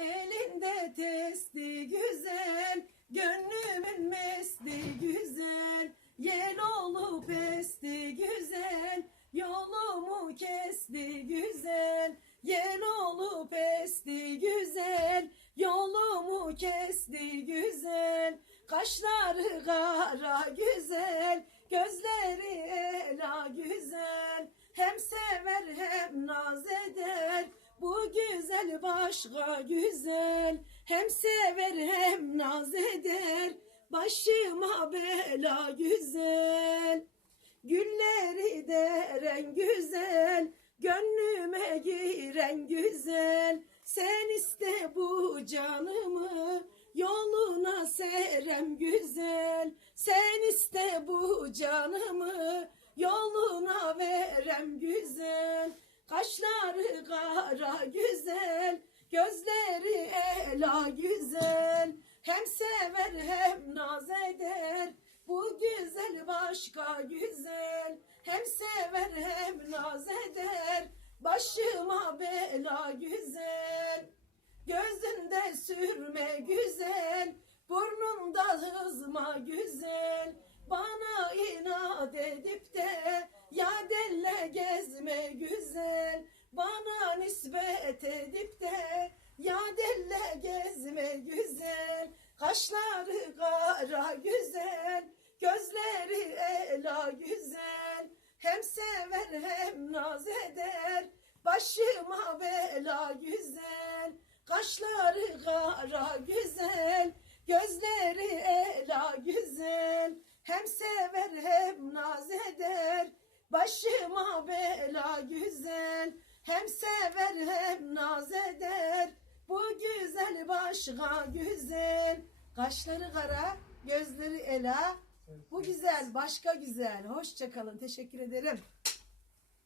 Elinde testi güzel, gönlümün mesti güzel. Yel olup esti güzel, yolumu kesti güzel. Yel olup esti güzel, yolumu kesti güzel. Kaşları kara güzel, gözleri ela güzel. Hem sever hem naz eder, bu güzel başka güzel. Hem sever hem naz eder, başıma bela güzel. Gülleri deren güzel, gönlüme giren güzel. Sen iste bu canımı, yoluna serem güzel. Sen iste bu canımı, yoluna verem güzel. Kaşları kara güzel, gözleri ela güzel. Hem sever hem naz eder, bu güzel başka güzel. Hem sever hem naz eder, başıma bela güzel. Gözünde sürme güzel, burnunda hızma güzel. Bana inat edip de ya delle gezme güzel. Bana nispet edip de ya delle gezme güzel. Kaşları kara güzel, gözleri ela güzel. Hem sever hem naz eder, başıma bela güzel. Kaşları kara güzel, gözleri ela güzel. Hem sever hem naz eder, başıma bela güzel. Hem sever hem naz eder, bu güzel başka güzel. Kaşları kara, gözleri ela. Bu güzel, başka güzel. Hoşça kalın. Teşekkür ederim.